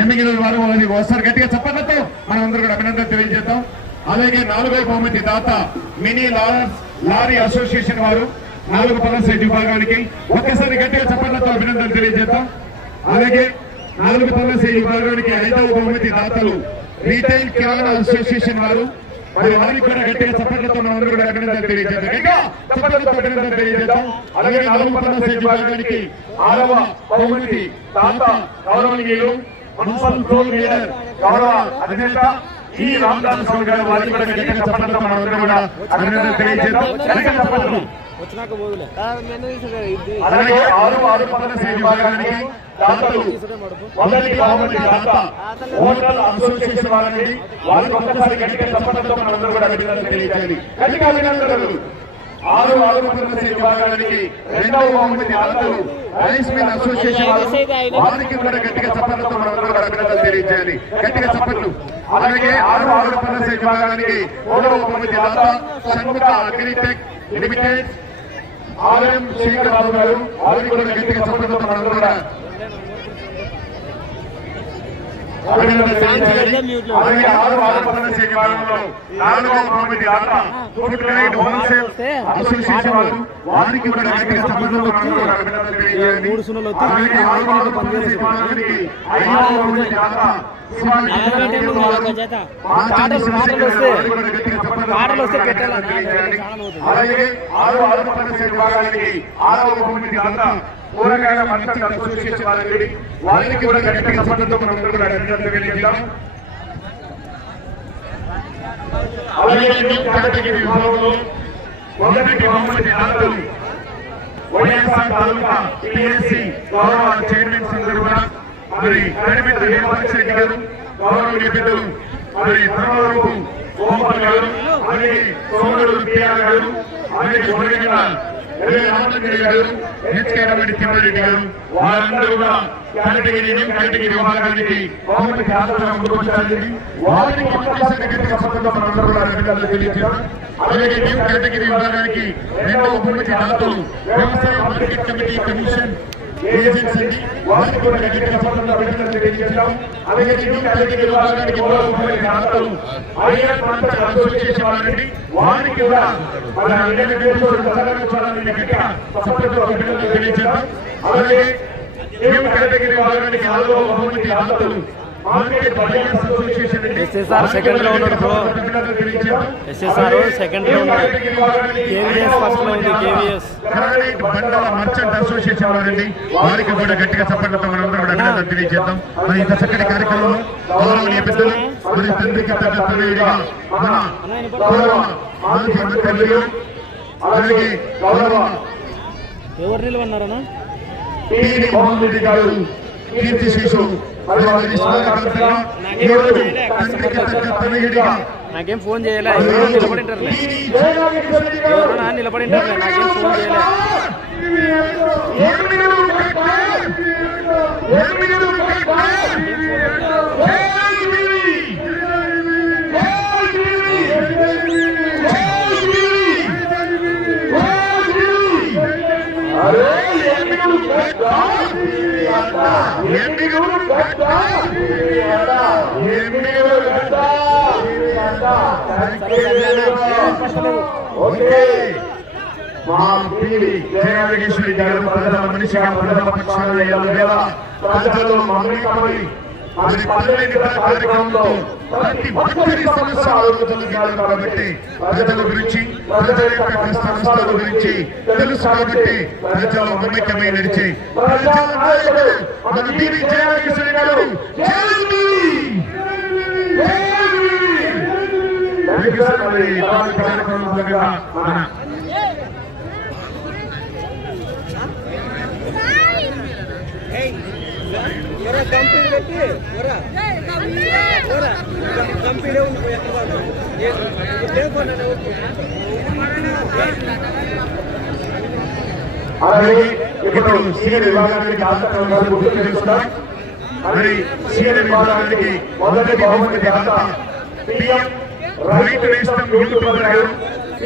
ఎమ్మిగిన వారు వాళ్ళని ఒకసారి గట్టిగా చెప్పడంతో మనం అందరూ కూడా అభినందన తెలియజేద్దాం. అలాగే నాలుగో బహుమతి దాత మినీ లారీ అసోసియేషన్ వారు నాలుగు పదవ విభాగానికి ఒక్కసారి గట్టిగా చెప్పడంతో అభినందన తెలియజేద్దాం. అలాగే నాలుగు పదవ విభాగానికి ఐదవ బహుమతి దాతలు రీటైల్ కిరాణా అసోసియేషన్ వారు. మరి వారికి కూడా గట్టిగా చప్పట్లతో మనం అందరూ కూడా అభినందనలు తెలియజేద్దాం. ఇంకా చప్పట్లతో అభినందనలు తెలియజేద్దాం. అలాగే నాలుగు పదవ విభాగానికి ఆరవ బహుమతి దాత గౌరవనీయులు మున్సిపల్ ఫ్లోర్ లీడర్ గౌరవ అధినేత ఈ రామదాస్ గౌడ్ గారు వారికి కూడా గట్టిగా అందరూ కూడా అభినందనలు తెలియజేద్దాం గట్టిగా చప్పట్లు. అలాగే ఆరు ఆరు విభాగానికి దాతలు మొదటి దాత హోటల్ అసోసియేషన్ వారికి ఒక్కసారి గట్టిగా కూడా తెలియజేయాలి గట్టిగా అభినందనలు ఆరు ఆరు విభాగానికి రెండవ బహుమతి దాతలు రైస్ మిల్ అసోసియేషన్ వారికి కూడా గట్టిగా చప్పట్లతో మనందరూ కూడా అభినందనలు తెలియజేయాలి. గట్టిగా చప్పట్లు. అలాగే ఆరు ఆరు పదవ విభాగానికి మూడవ బహుమతి దాత Shanmukha agritech limited. RM Shekhar Babu గారు వారికి కూడా గట్టిగా చప్పట్లతో మనందరూ కూడా వారికి కూడా పాటలు వస్తే మనందరూ కూడా పెట్టాలి. అలాగే ఆరు ఆరు పదవ సైట్ విభాగానికి ఆరవ భూమికి దాత కూరగాయల మర్చెంట్ అసోసియేషన్ వారికి వారికి కూడా గట్టిగా చప్పట్లతో మనం అందరూ కూడా అభినందనలు తెలియజేద్దాం అలాగే న్యూ కేటగిరీ విభాగంలో మొదటి బహుమతి దాతలు వైఎస్ఆర్ తాలూకా పిఎస్సి గౌరవ చైర్మన్ సందర్భంగా మరి కడిమిట్ల హేమపక్ష రెడ్డి గారు గౌరవనీయ పెద్దలు మరి ధర్మవరపు గోపాల్ గారు అలాగే పిఆర్ గారు అలాగే రామచంద్ర గారు హెచ్కే తిమ్మారెడ్డి గారు వారందరూ కూడా కేటగిరీ న్యూ విభాగానికి వారికి గట్టిగా మనందరూ కూడా అలాగే విభాగానికి రెండవ దాతలు వ్యవసాయ మార్కెట్ కమిటీ కమిషన్ ఏజెన్సీకి వారికి కూడా గట్టిగా సంబంధంగా అభినందనలు తెలియజేస్తాం అలాగే చిన్న అలాగే విభాగానికి మూడవ బహుమతి దాతలు ఐఎన్ అసోసియేషన్ వారండి వారికి కూడా మన ఐడెంటిటీ ప్రధాన చూడాలని గట్టిగా చప్పట్లతో అభినందనలు తెలియజేస్తాం అలాగే న్యూ కేటగిరీ విభాగానికి నాలుగవ బహుమతి దాతలు మార్కెట్ బయర్స్ అసోసియేషన్ అండి SSR second లో ఉన్నాడు. SSR second లో ఉన్నాడు. ఉంది, బండల మర్చెంట్ అసోసియేషన్ వారండి వారికి కూడా గట్టిగా చప్పట్లతో మనందరం కూడా అభినందన తెలియజేద్దాం మరి ఇంత చక్కటి కార్యక్రమంలో గౌరవనీయ పెద్దలు మరి తండ్రికి తగ్గ తల్లిగా మన గౌరవ మాజీ మంత్రులు అలాగే గౌరవ ఎవరు మోహన్ రెడ్డి గారు కీర్తి శేషు నాకేం ఫోన్ చేయలే గారు ఎవరన్నా నిలబడింటారులే నాకేం ఫోన్ చేయలే మా పీవి జయనాగేశ్వరి గారు ప్రజల మనిషిగా ప్రజల పక్షాన వేళ ప్రజలు మమేకమై మరి పల్లెని కార్యక్రమంలో ప్రతి ఒక్కరి సమస్య ఆలోచనలు కాదు కాబట్టి ప్రజల గురించి ప్రజల యొక్క గురించి తెలుసు కాబట్టి ప్రజలు మమేకమై నడిచి నాయకుడు మన పీవి జయనాగేశ్వరి గారు జై భీమి! జై భీమి! Thank you sir. మరి ఈ కార్యక్రమంలో భాగంగా మన కంపెనీ పెట్టి కంపెనీ అలాగే ఇప్పుడు సీనియర్ విభాగానికి ఆసక్తి గారు గుర్తు చేస్తున్నారు మరి సీనియర్ విభాగానికి మొదటి బహుమతి దాత పిఎం రైతు నేస్తం యూట్యూబర్ గారు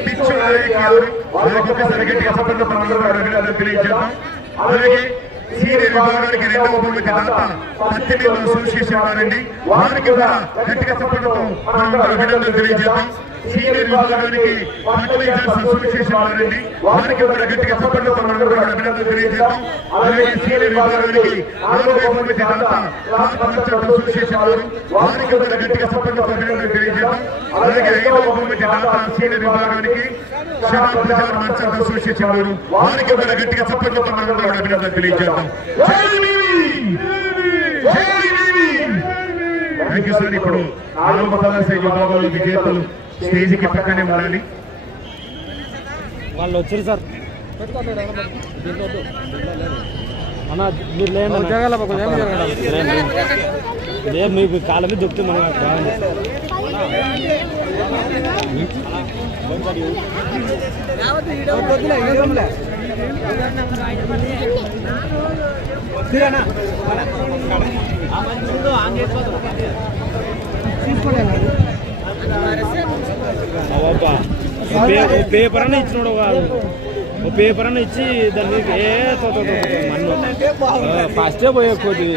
పిచ్చు నాయక్ గారు వారికి ఒకసారి గట్టిగా అభినందనలు తెలియజేద్దాం. అలాగే సీనియర్ విభాగానికి రెండవ బహుమతి దాత పత్తిమీద అసోసియేషన్ వారండి వారికి కూడా గట్టిగా చప్పట్లతో మనం అభినందనలు తెలియజేద్దాం. సీనియర్ విభాగానికి ఫర్టిలైజర్స్ అసోసియేషన్ వారండి వారికి కూడా గట్టిగా చెప్పండి అభినందన తెలియజేస్తాం అలాగే సీనియర్ విభాగానికి నాలుగవ బహుమతి దాత అసోసియేషన్ వారు వారికి కూడా గట్టిగా చెప్పండి అభినందన తెలియజేస్తాం అలాగే ఐదవ బహుమతి దాత సీనియర్ విభాగానికి షరాబ్ బజార్ మర్చెంట్ అసోసియేషన్ వారు వారికి కూడా గట్టిగా చెప్పండి అభినందన కూడా థ్యాంక్ యూ సార్ ఇప్పుడు నాలుగు పదాల విభాగాలు విజేతలు స్టేజ్కి పక్కనే ఉండాలి. వాళ్ళు వచ్చారు సార్. అన్న మీరు. లేదు మీకు కాళ్ళ మీద మనం అక్కడ అవ్వబ్బా. ఓ పేపర్ అన్న ఇచ్చినాడు కాదు. ఓ పేపర్ అన్న ఇచ్చి దాని మీద ఏ తో- మన్ను. ఫస్టే పోయే కొద్ది.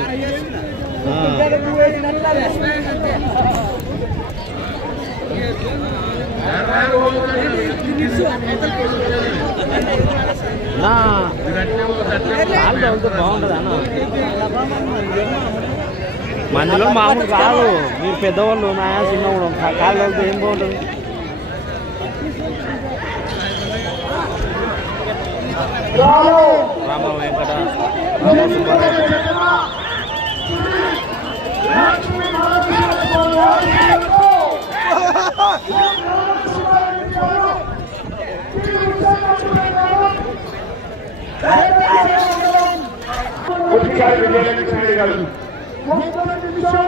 బాగుంటుంది అన్న? మందిలో మామూలు కాదు. మీరు పెద్దవాళ్ళు నా చిన్నప్పుడు కాలు తగిలితే ఏం బాగుంటుంది? రామ వెంకట రామ సుబ్బారావు. కొద్దిసారి విజయలక్ష్మి గారు ఒక్క నిమిషం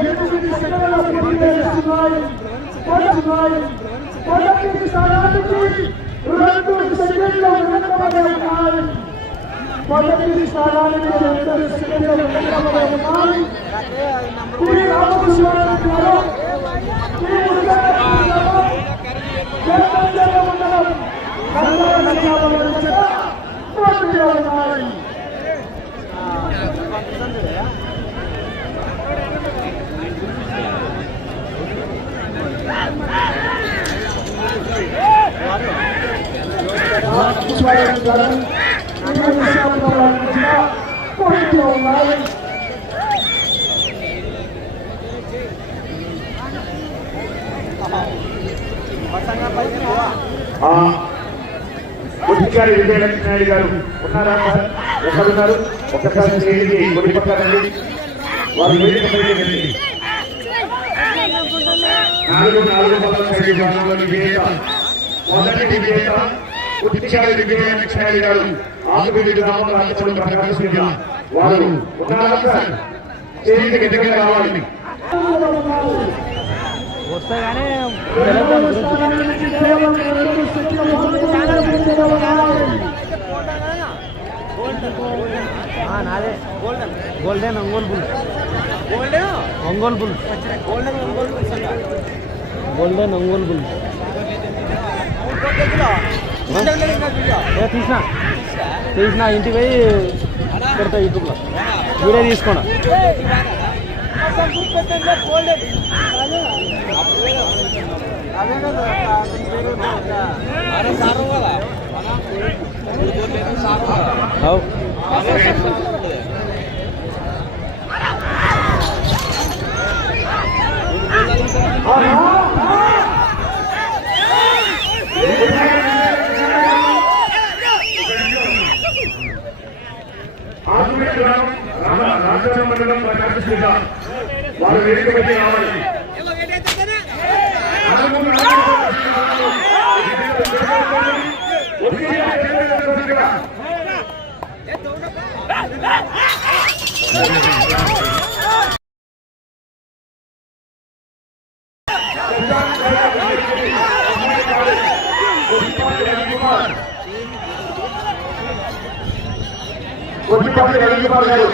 ఎనిమిది సెకండ్ల పూర్తయిస్తున్నాయి పడుతున్నాయి మొదటి స్థానానికి రెండు సెకండ్లు వెనకబడి ఉన్నాయి మొదటి స్థానానికి రెండు సెకండ్లు వెనకబడి ఉన్నాయి శ్రీ రామకృష్ణారెడ్డి గారు శ్రీ మురుగేశ్వర గారు, జయమంజన మండలం కన్నడ జిల్లాలో వచ్చిన పోటీలో ఉన్నాయి రామకృష్ణారెడ్డి గారు శ్రీ విశాఖపట్నం వచ్చిన పోటీలో ఉన్నాయి కొద్దిసారి నాయుడు గారు ఉన్నారా? సార్ ఎక్కడున్నారు ఒక్కసారి స్టేజ్కి కొద్ది పక్కనండి వారు పైకి వెళ్ళండి నాలుగు నాలుగు పదవ సైజు విభాగంలో విజేత. మొదటి విజేత కొద్దిసారి విజయలక్ష్మి నాయుడు గారు. గ్రామంలో ప్రకాశం జిల్లా వారు ఉన్నారా సార్? స్టేజ్కి దగ్గర కావాలి వస్తే golden Ongole bull Ongole bull golden Ongole bull ఏ, తీసిన తీసిన ఇంటికి పోయి పెడతా యూట్యూబ్లో వీడియో తీసుకోండి అవు రామచంద్ర మండలం ప్రకాశం జిల్లా వారు వేదిక పైకి రావాలి నాలుగు నాలుగు కొద్దిపాటి రవికుమార్ గారు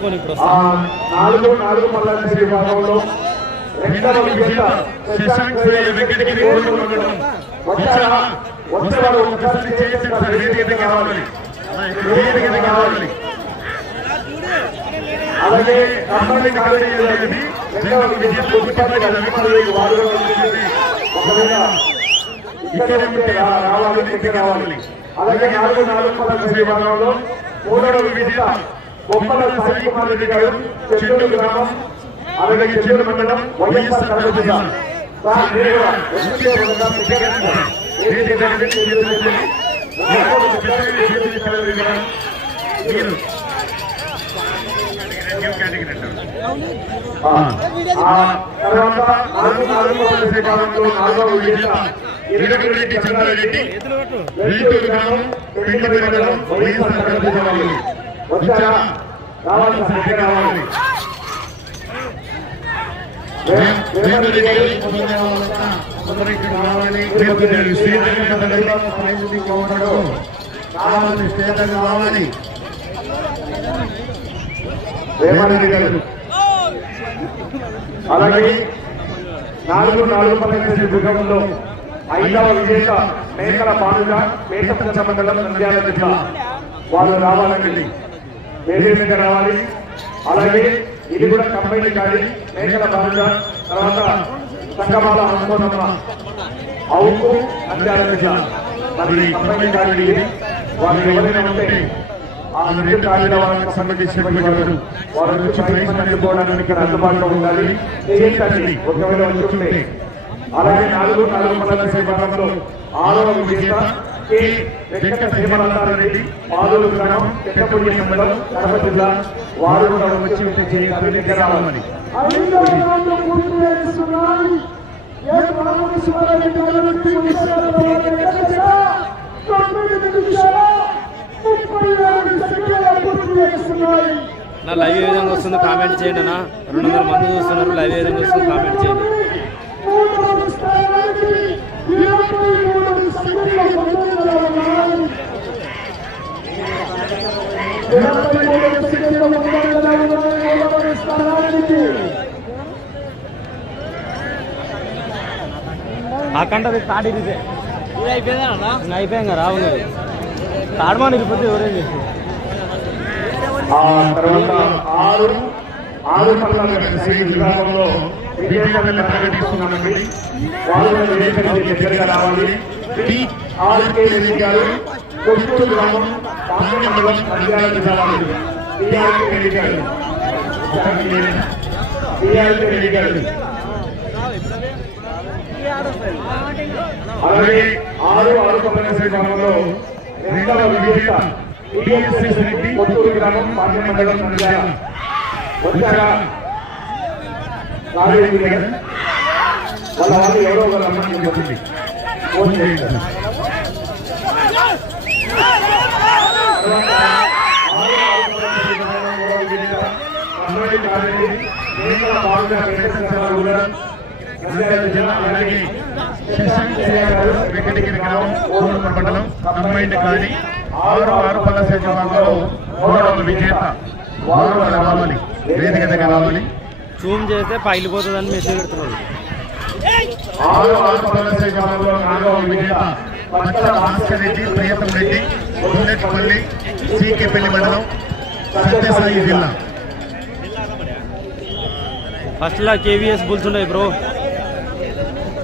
తీసుకొని ఇప్పుడు నాలుగు నాలుగు పల్లె విభాగంలో రెండవ విజేత శశాంక్ శ్రీ వెంకటగిరి కోరుకు మండలం. వచ్చారా? వచ్చేవారు ఒకసారి చేసి సార్ వేదిక కావాలి. వేదిక కావాలి. అలాగే కాలేజీ అనేది రెండవ విజేత గుర్తుపట్టి రవికుమార్ వారు వచ్చింది ఒకవేళ ఇక్కడే ఉంటే రా- రావాలి ఇక్కడ రావాలి. అలాగే నాలుగు నాలుగు పదకొండు విభాగంలో మూడవ విజేత బొమ్మల సాయి కుమార్ రెడ్డి గారు చెన్నూరు గ్రామం అలాగే చెన్నూరు మండలం వైఎస్ఆర్ కడప జిల్లా. మీరు తర్వాత నాలుగు నాలుగు నాలుగవ విజేత ఇరగరెడ్డి చంద్రారెడ్డి చేతులు గ్రామం పిండి మండలం వైఎస్ఆర్ కడప రావాలి సరిగ్గా రావాలి. రేవంత్ రెడ్డి ఇక్కడ రావాలి. గారు సాయుధి కోమటడు. రావాలి. శ్రీధర్ రావాలి. రేవంత్ రెడ్డి గారు అలాగే నాలుగు నాలుగు పన్నెండు విభాగంలో ఐదవ విజేత మేకల పాడుగా పేటపచ్చ మండలం నంద్యాల జిల్లా వాళ్ళు రావాలండి వేరే మీద రావాలి. అలాగే ఇది కూడా కంపెనీ కానీ మేకల పాడుగా తర్వాత సంగమాల అనుకోనమ్మ అవుకు నంద్యాల మరి కంపెనీ కానీ ఇది ఎవరైనా ఉంటే ఆ రెండు కాళ్ళ సంబంధించినటువంటి వారు వారు వచ్చి ప్రైజ్ అందుకోవడానికి ఇక్కడ అందుబాటులో ఉండాలి. చేయండి. ఒకవేళ అలాగే నాలుగు నాలుగు మండల విభాగంలో ఆరవ విజేత కె వెంకట హేమలతారెడ్డి పాదూరు గ్రామం మండలం కడప జిల్లా వారు వచ్చి నా లైవ్ ఏ విధంగా వస్తుందో కామెంట్ చేయండి అన్న. రెండు వందల మంది చూస్తున్నారు లైవ్ ఏ విధంగా వస్తుందో కామెంట్ చేయండి. తాడి ఇదే ఇంకా అయిపోయాక రావు తాడమాని ఇరిపోతే ఎవరేం చేస్తారు? ఆ తర్వాత ఆరు ఆరు విభాగంలో విజయనగరం ప్రకటిస్తున్నామండి. వాళ్ళు విజయనగరం దగ్గరగా రావాలి? టి ఆర్కే రెడ్డి గారు గ్రామం పాండ్యమండలం నంద్యాల జిల్లా వాళ్ళు. రెడ్డి గారు. టిఆర్కే రెడ్డి గారు. అలాగే ఆరు ఆరు రెండవ విజేత రెడ్డి కొత్తూరు గ్రామం పాండ్య మండలం నంద్యాల. వచ్చారా? రాలేదు కదా వాళ్ళ వాళ్ళు ఎవరో ఒకరు రమ్మని వెంకటగిరి గ్రామం మండలం కంబైండ్ కానీ ఆరు ఆరు పల్ల విభాగంలో మూడవ విజేత వారు రావాలి వేదిక దగ్గర రావాలి జూమ్ చేస్తే పగిలిపోతుందని మెసేజ్ పెడుతున్నారు ఆరు ఆరు పల్ల విభాగంలో నాలుగవ విజేత పట్టల భాస్కర్ రెడ్డి ప్రియతం రెడ్డి బుల్లెట్పల్లి సీకేపల్లి మండలం సత్యసాయి జిల్లా. ఫస్ట్లో కేవీఎస్ బుల్స్ ఉన్నాయి బ్రో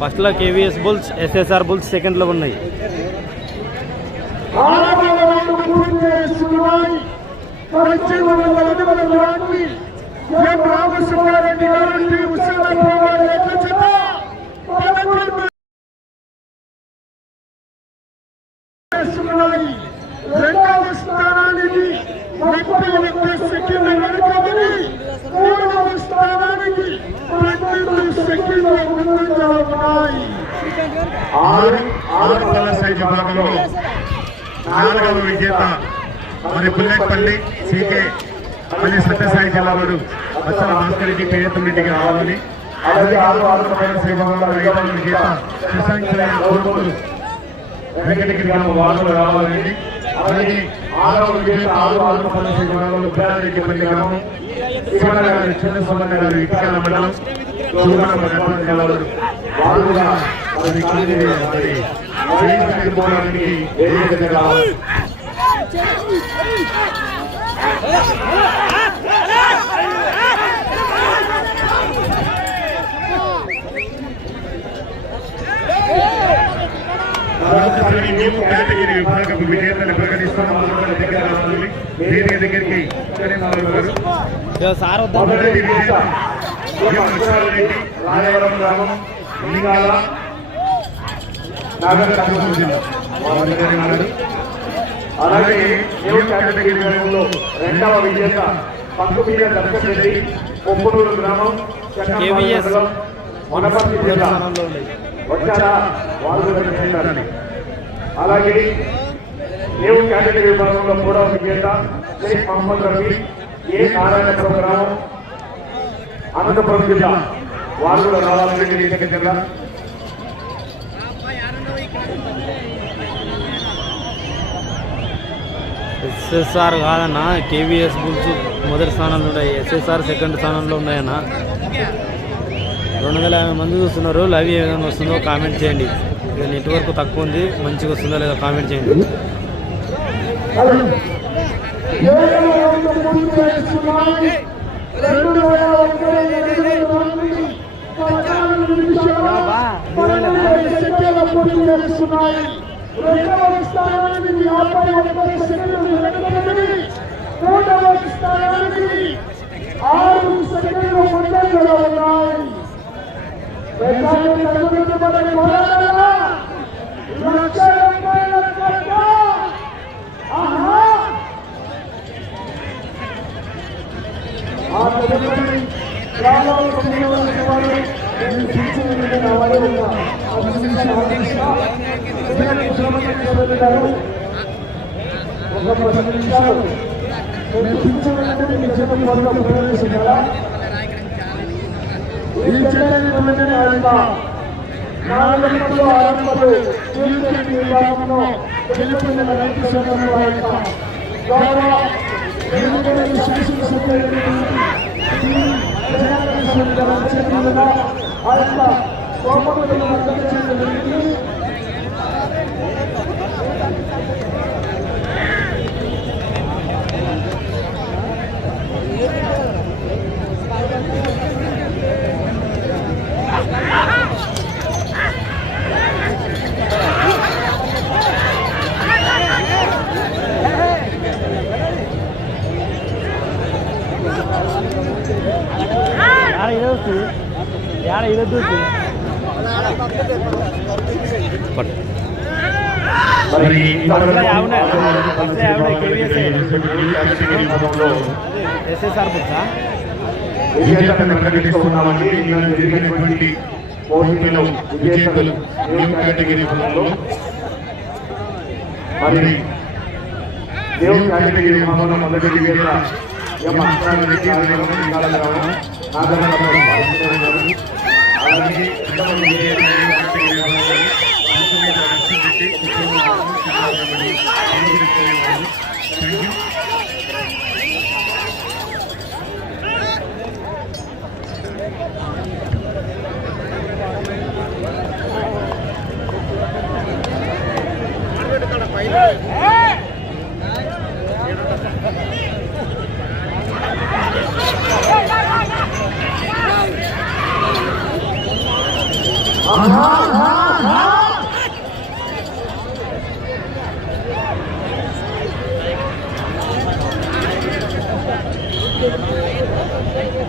ఫస్ట్లో కేవీఎస్ బుల్స్ ఎస్ఎస్ఆర్ బుల్స్ సెకండ్లో ఉన్నాయి. పూర్తి చేస్తున్నాయి రెండవ స్థానానికి ముప్పై ఒక్క సెకండ్ల వెనుకబడి మూడవ స్థానానికి పన్నెండు సెకండ్ల ముందంజలో ఉన్నాయి. ఆరు ఆరు పల్ల భాగంలో నాలుగవ విజేత మరి బుల్లెట్పల్లి సీకే మళ్ళీ సత్యసాయి జిల్లా వాడు అసలు భాస్కర్ రెడ్డి పేరుతో రెడ్డికి అలాగే ఆరు ఆరు పల్ల భాగంలో ఐదవ విజేత శశాంక్ శ్రేయ వెంకటకి గ్రామ వార్డులు రావాలని అలాగే ఆరవ విజేత ఆరు ఆరు పనిచేసే గ్రామంలో ఉద్యానరెడ్డిపల్లి గ్రామం శివన్న గారి చిన్న సుమన్న గారి ఇటుకల మండలం సుగుణం పోవడానికి రావాలి. మరొకసారి మేము కేటగిరీ విభాగం విజేతలు ప్రకటిస్తున్నాం దగ్గర రావాలి. దగ్గరికి మొదటి విజేత రాయవరం గ్రామం లింగాల నాగర్ కర్నూలు జిల్లా. అలాగే కేటగిరీ విభాగంలో రెండవ విజేత పంకుమీద దర్శన్ రెడ్డి పొప్పునూరు గ్రామం KVS. మండలం, వనపర్తి జిల్లా వచ్చారా వాళ్ళు అలాగే న్యూ కేటగిరీ విభాగంలో మూడవ విజేత శ్రీ మహమ్మద్ రఫీ ఏ నారాయణపురం గ్రామం అనంతపురం జిల్లా వారు కూడా రావాలని జిల్లా. ఎస్ఎస్ఆర్ కాదన్నా కేవీఎస్ బుల్స్ మొదటి స్థానంలో ఉన్నాయి ఎస్ఎస్ఆర్ సెకండ్ స్థానంలో ఉన్నాయన్నా. రెండు వందల యాభై మంది చూస్తున్నారు. లైవ్ ఏ విధంగా వస్తుందో కామెంట్ చేయండి. ఇక నెట్వర్క్ తక్కువ ఉంది మంచిగా వస్తుందా లేదా కామెంట్ చేయండి. ఆరు సెకండ్లు ముందంజలో ఉన్నాయి. ఒక పది నిమిషాలు నేను సూచనలను ఈ చెల్లని ఆయన నాలుగు ఆరంభలు క్రికెట్ విభాగంలో గెలుపొందిన రైతు సంఘం గౌరవ శాసనసభ్యులైనటువంటి మరి ఎస్ఎస్ఆర్ బుక్సా విజేతలను ప్రకటిస్తూ ఉన్నామండి. నిన్న జరిగినటువంటి పోటీలో విజేతలు న్యూ కేటగిరీ విభాగంలో మరి న్యూ కేటగిరీ విభాగంలో మొదటి విజేత ఎం లింగాల గ్రామం నాగరకర్నూలు వాసుదేవ గారు. అలాగే రెండవ విజేత న్యూ కేటగిరీ విభాగంలో పంచమీద దర్శన్ రెడ్డి కుటుంబ గ్రామం చిన్నారామణి ఏడుగురి వారు థ్యాంక్ యూ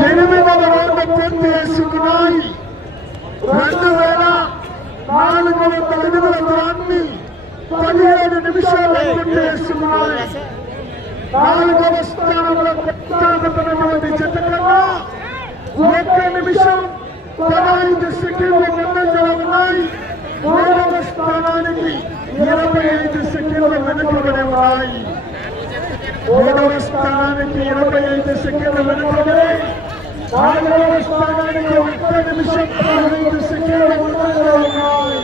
ఎనిమిదవ రౌండ్ పూర్తి చేసుకున్నాయి రెండు వేల నాలుగు వందల ఎనిమిది దూరాన్ని పదిహేడు నిమిషాలు పూర్తి చేసుకున్నాయి నాలుగవ స్థానంలో కొనసాగుతున్నటువంటి జత కన్నా ఒక్క నిమిషం పదహైదు సెకండ్లు ముందంజలో ఉన్నాయి మూడవ స్థానానికి ఇరవై ఐదు సెకండ్లు వెనుకబడి ఉన్నాయి మూడవ స్థానానికి ఇరవై ఐదు సెకండ్లు వెనుకబడి నాలుగవ స్థానానికి ఒక్క నిమిషం పదహైదు సెకండ్ల ముందంజలో ఉన్నాయి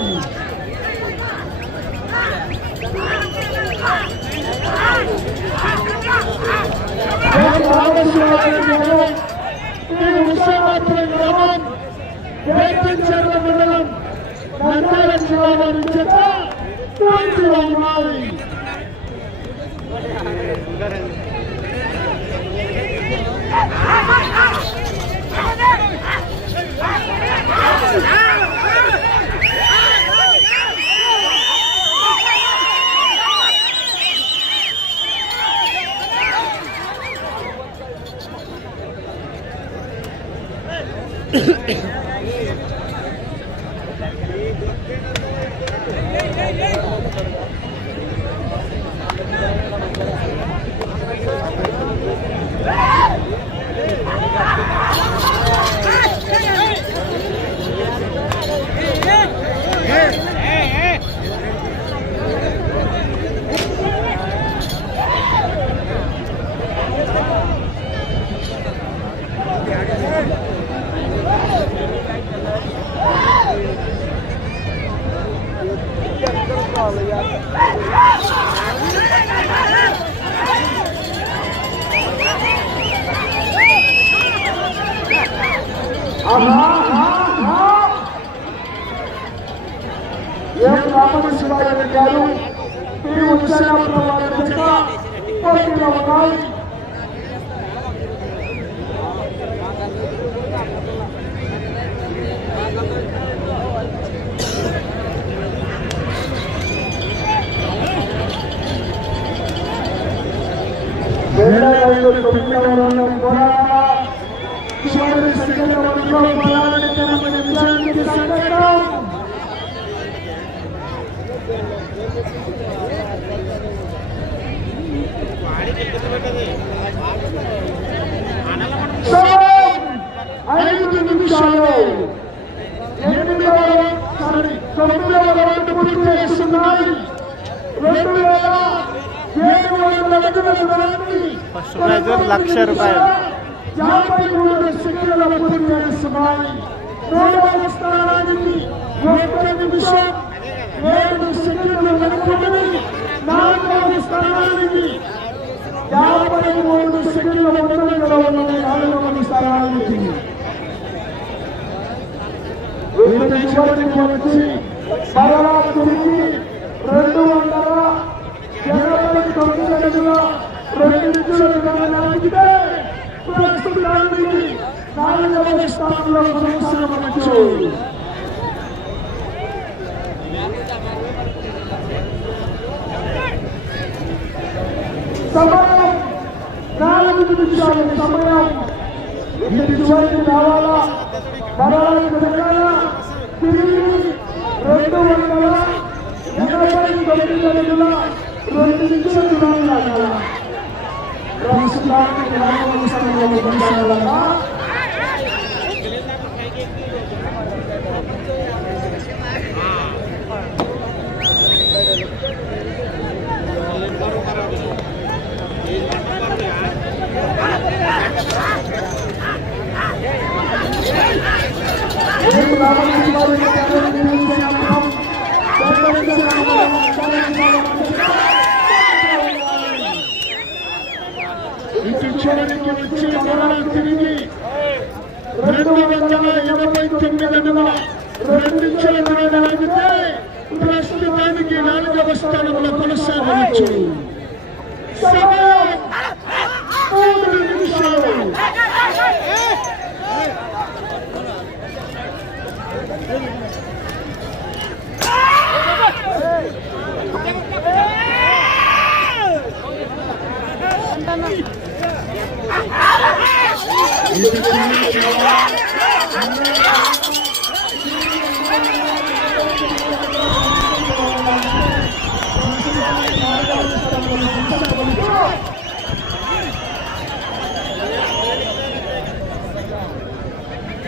నేను రామశివారి గ్రామం నేను విశాఖపట్నం గ్రామం వేపించర్ల మండలం నంద్యాల జిల్లా వారి ఐదు నిమిషాలు ఎనిమిదవ సారీ తొమ్మిదవ రౌండ్ పూర్తి చేస్తున్నాయి రెండు వేల ఏడు వందల అడుగుల దూరాన్ని ఫస్ట్ ప్రైజ్ లక్ష రూపాయలు యాభై మూడు సెకండ్ల పూర్తి చేస్తున్నాయి మూడవ స్థానానికి ఒక్క నిమిషం ఏడు సెకండ్లు వెనుకబడి నాలుగవ స్థానానికి యాభై మూడు సెకండ్ల ముందంజలో ఉన్న నాలుగవ స్థానానికి ఇంత చివరికి వచ్చి మరలా తిరిగి రెండు వందల ఎనభై తొమ్మిది అడుగుల రెండు నిమిషాలు లాగితే ప్రస్తుతానికి నాలుగవ స్థానంలో కొనసాగవచ్చు సమయం నాలుగు నిమిషాలు సమయం ఇది రావాలా తిరిగి రెండు వందల ఎనభై తొమ్మిది అడుగుల రెండు నిమిషాలు చూడాలి ప్రస్తుతానికి నాలుగవ స్థానంలో కొనసాగాలా నేను రామకృష్ణ గారు నిర్వహించాము. ఇటు చివరికి వచ్చి మరలా తిరిగి రెండు వందల ఎనభై తొమ్మిది అడుగుల రెండు నిమిషాల దూరాన్ని ఆగితే ప్రస్తుతానికి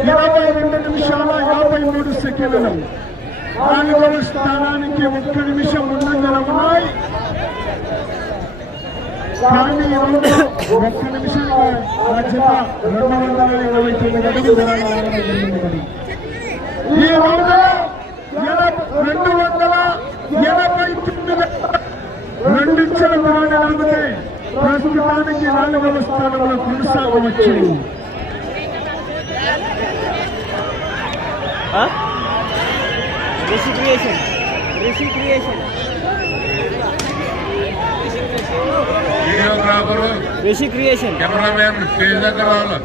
ఇరవై రెండు నిమిషాల యాభై మూడు సెకండ్లు. నాలుగవ స్థానానికి ఒక్క నిమిషం ముందంజల ఉన్నాయి. కానీ ఒక్క నిమిషంలో ఆ జత రెండు వందల ఇరవై తొమ్మిది అడుగులు ఈ రోజు ఎనభై- రెండు వందల ఎనభై తొమ్మిది రెండు ఇచ్చిన దూరాన్ని నడిపితే ప్రస్తుతానికి నాలుగవ స్థానంలో కొనసాగవచ్చు. Rishi creation Rishi creation videographer Rishi creation cameraman stage దగ్గర వాళ్ళు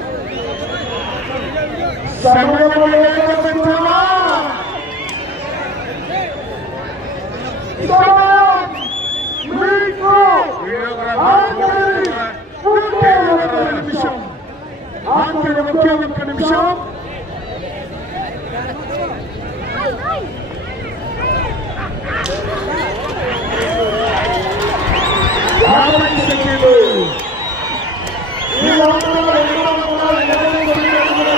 సమయం ఏకపక్షమా? సమయం మీకు ఆఖరి ఒకే ఒక్క నిమిషం ఆఖరి ఒకే ఒక్క నిమిషం యాభై సెకండ్లు ఈ లోపల రెండు వందల ఇరవై తొమ్మిది అడుగుల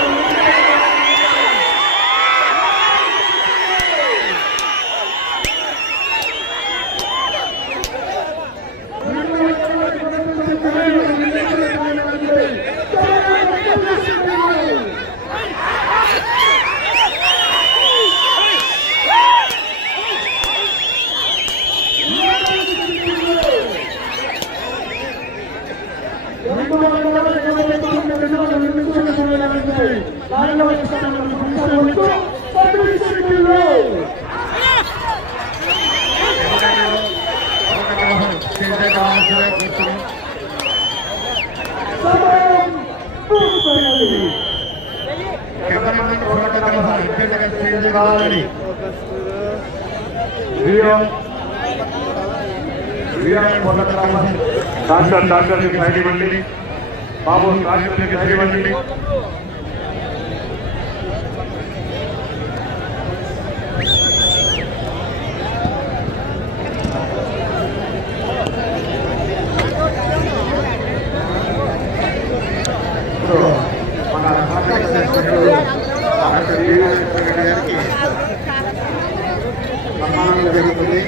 స్టేజ్ దగ్గర అవసరం కూర్చుని కెమెరామెన్ ఫోటోగ్రాఫర్ ఇద్దరు దగ్గర స్టేజ్ కావాలని video video photographer doctor doctor side ఇవ్వండి బాబు డాక్టర్ సైడ్ ఇవ్వండి మన డాక్టర్ డాక్టర్ గారికి సన్మానం జరుగుతుంది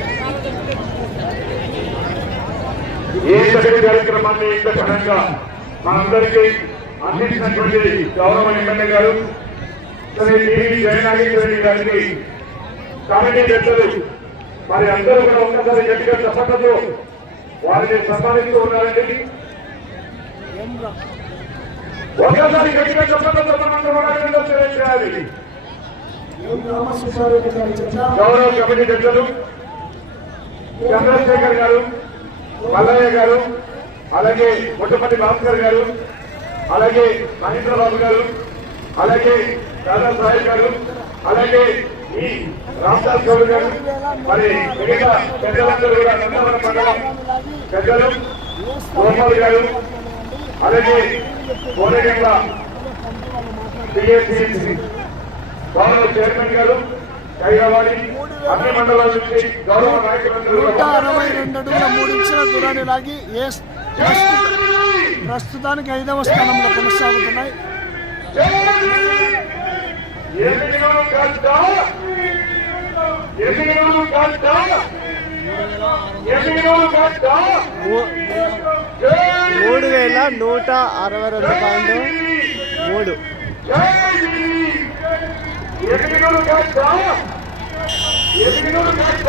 ఏ చక్కటి కార్యక్రమాన్ని ఇంత ఘనంగా మనందరికీ అందించినటువంటి గౌరవ ఎమ్మెల్యే గారు జయనాగేశ్వరి గారికి కమిటీ చర్చలు మరి అందరూ కూడా ఒక్కసారి గట్టిగా చెప్పటంతో వారిని సన్మానిస్తూ ఉన్నారండి. ఒక్కసారి గట్టిగా చెప్పటంతో మనందరూ గౌరవ కమిటీ చర్చలు చంద్రశేఖర్ గారు మల్లయ్య గారు అలాగే ముట్టపల్లి భాస్కర్ గారు అలాగే మహేంద్రబాబు గారు అలాగే దాదా సాహెబ్ గారు అలాగే ఈ రామదాస్ గౌడ్ గారు మరి మిగతా పెద్దలందరూ కూడా నందవరం మండలం పెద్దలు గోపాల్ గారు అలాగే కోరగండ్ల పిఎస్సి గౌరవ చైర్మన్ గారు హైదరాబాద్ అన్ని మండలాల నుంచి గౌరవ నాయకులందరూ నూట అరవై రెండు అడుగుల మూడు ఇంచుల దూరాన్ని లాగి ఏ ప్రస్తు- ప్రస్తుతానికి ఐదవ స్థానంలో కొనసాగుతున్నాయి. కష్ట కష్ట కష్ట మూడు వేల నూట అరవై రెండు పాయింట్ మూడు. కష్ట ఎన్నికలు కష్ట